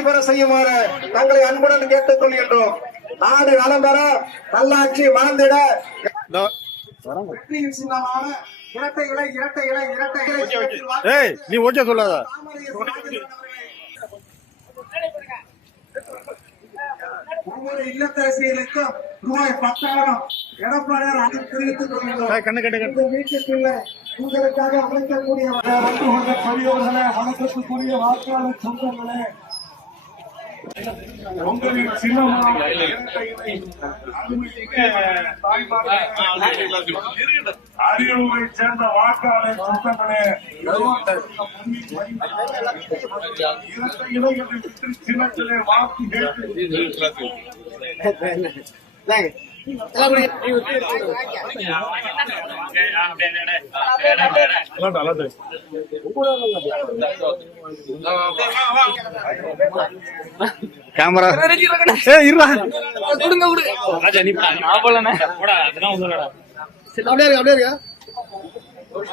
வெற்றி பெற செய்யுமாறு தங்களை அன்புடன் கேட்டுக் கொள்கின்றோம். நாடு நலம் பெற நல்லாட்சி மறந்திட வெற்றியின் சின்னமான இரட்டை இலை இரட்டை இலை இரட்டை இலை நீ ஓகே சொல்லாத. ஒவ்வொரு இல்லத்தரசிகளுக்கும் ரூபாய் 10,000 எடப்பாடியார் அதை தெரிவித்துக் கொள்கிறோம். வீட்டுக்குள்ள உங்களுக்காக அமைக்கக்கூடிய பெரியவர்களே, வணக்கத்துக்குரிய வாக்காளர் சொந்தங்களே, உங்களின் சின்னமான அரியலூரை சேர்ந்த வாக்காளர் சொந்தங்களே, சின்னத்திலே வாக்கு கேட்டு கேமரா கொடுங்க.